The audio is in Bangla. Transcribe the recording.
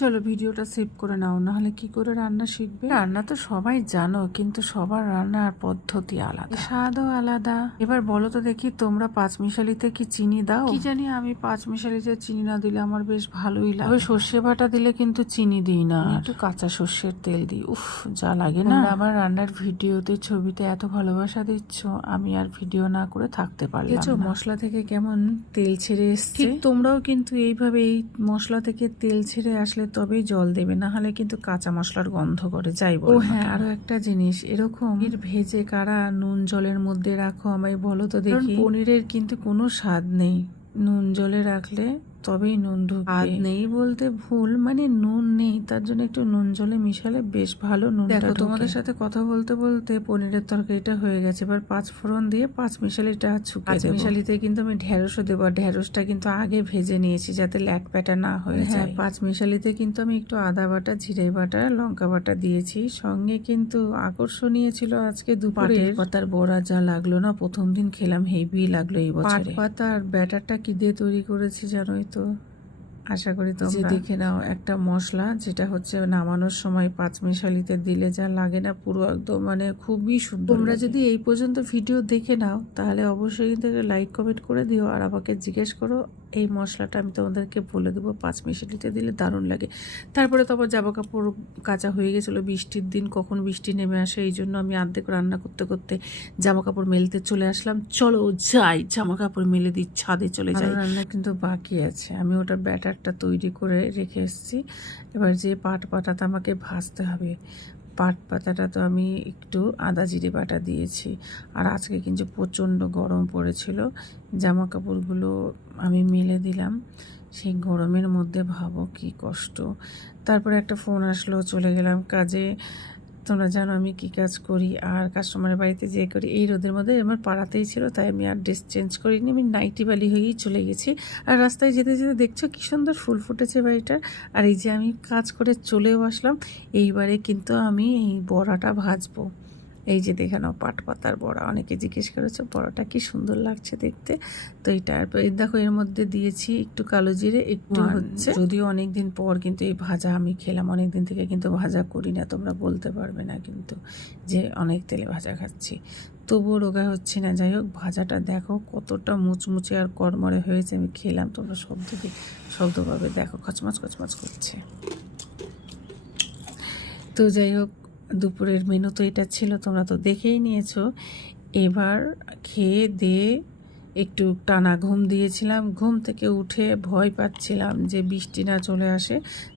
চলো ভিডিওটা সেভ করে নাও, নাহলে কি করে রান্না শিখবে। রান্না তো সবাই জানো, কিন্তু সবার রান্নার পদ্ধতি আলাদা, স্বাদও আলাদা। এবার বলো তো দেখি, তোমরা পাঁচমিশালিতে কি চিনি দাও? কি জানি, আমি পাঁচমিশালিতে চিনি না দিলে আমার বেশ ভালোই লাগে। তবে সর্ষে বাটা দিলে কিন্তু চিনি দিই না, একটু কাঁচা সর্ষের তেল দিই। উফ, যা লাগে না। আমার রান্নার ভিডিওতে, ছবিতে এত ভালোবাসা দিচ্ছ, আমি আর ভিডিও না করে থাকতে পারলাম না। মশলা থেকে কেমন তেল ছেড়ে এসছে। ঠিক তোমরাও কিন্তু এইভাবে এই মশলা থেকে তেল ছেড়ে আসলে তবেই জল দেবে, না হলে কিন্তু কাঁচা মশলার গন্ধ করে, যাই বলো। ও হ্যাঁ, আরো একটা জিনিস, এরকম ভেজে কারা নুন জলের মধ্যে রাখো আমায় বলো তো দেখি। পনিরের কিন্তু কোনো স্বাদ নেই, নুন জলে রাখলে তবেই নুন ঢুকবে। স্বাদ নেই বলতে ভুল, মানে নুন নেই, তার জন্য একটু নুন জলে মিশালে বেশ ভালো নুনটা ঢোকে। দেখো, তোমাদের সাথে কথা বলতে বলতে পনিরের তরকারিটা হয়ে গেছে। এবার পাঁচ ফোড়ন দিয়ে পাঁচমিশালিটা ছুঁকে দেবো। পাঁচমিশালিতে কিন্তু আমি ঢেঁড়সও দেবো, আর ঢেঁড়সটা কিন্তু আগে ভেজে নিয়েছি যাতে ল্যাটপ্যাটা না হয়ে যায়। হ্যাঁ, পাঁচমিশালিতে কিন্তু আমি একটু আদা বাটা, জিরে বাটা, লঙ্কা বাটা দিয়েছি। সঙ্গে কিন্তু আকর্ষণীয় ছিল আজকে দুপুরে পাট পাতার বড়া। যা লাগলো না, প্রথম দিন খেলাম, হেভি লাগলো এই বছরে। পাট পাতার ব্যাটারটা কি দিয়ে তৈরি করেছি জানোই তো, আশা করি তোমরা দেখে নাও। একটা মশলা, যেটা হচ্ছে নামানোর সময় পাঁচমিশালিতে দিলে যা লাগে না, পুরো একদম মানে খুবই সুন্দর। তোমরা যদি এই পর্যন্ত ভিডিও দেখে নাও, তাহলে অবশ্যই কিন্তু লাইক কমেন্ট করে দিও, আর আমাকে জিজ্ঞেস করো। এই মশলাটা আমি তোমাদেরকে বলে দেবো, পাঁচমিশালিতে দিলে দারুণ লাগে। তারপরে তো আবার জামা কাপড় কাচা হয়ে গেছিলো, বৃষ্টির দিন, কখন বৃষ্টি নেমে আসে, এই জন্য আমি অর্ধেক রান্না করতে করতে জামা কাপড় মেলতে চলে আসলাম। চলো যাই, জামা কাপড় মেলে দিই, ছাদে চলে যাই। রান্না কিন্তু বাকি আছে, আমি ওটা ব্যাটারটা তৈরি করে রেখে এসেছি। এবার যে পাট পাতাটা আমাকে ভাজতে হবে, পাট পাতাটা তো আমি একটু আদা জিরে বাটা দিয়েছি। আর আজকে কিন্তু প্রচণ্ড গরম পড়েছিল, জামা কাপড়গুলো আমি মেলে দিলাম। সেই গরমের মধ্যে ভাবো কি কষ্ট। তারপরে একটা ফোন আসলো, চলে গেলাম কাজে। তোমরা জানো আমি কি কাজ করি, আর কাস্টমারের বাড়িতে যে করি। এই রোদের মধ্যে আমার পাড়াতেই ছিল, তাই আমি আর ড্রেস চেঞ্জ করিনি, আমি নাইটি বালি হয়েই চলে গেছি। আর রাস্তায় যেতে যেতে দেখছো কি সুন্দর ফুল ফুটেছে বাড়িটার। আর এই যে আমি কাজ করে চলেও আসলাম। এইবারে কিন্তু আমি এই বড়াটা ভাজবো। এই যে দেখে নাও, পাট পাতার বড়া। অনেকে জিজ্ঞেস করেছে বড়াটা কি সুন্দর লাগছে দেখতে। তো এইটা দেখো, এর মধ্যে দিয়েছি একটু কালো জিরে, একটু হচ্ছে, যদিও অনেক দিন পর কিন্তু এই ভাজা আমি খেলাম। অনেক দিন থেকে কিন্তু ভাজা করি না, তোমরা বলতে পারবে না কিন্তু যে অনেক তেলে ভাজা খাচ্ছি, তবুও রোগা হচ্ছে না। যাই হোক, ভাজাটা দেখো কতটা মুচমুচে আর কড়মড়ে হয়েছে। আমি খেলাম, তোমরা শব্দ পাবে, দেখো খচমাচ খচমাচ করছে। তো যাই হোক, দুপুরের মেনু তো এটা ছিল, তোমরা তো দেখেই নিয়েছো। এবার খেয়ে দিয়ে একটু টানা ঘুম দিয়েছিলাম। ঘুম থেকে উঠে ভয় পাচ্ছিলাম যে বৃষ্টি না চলে আসে,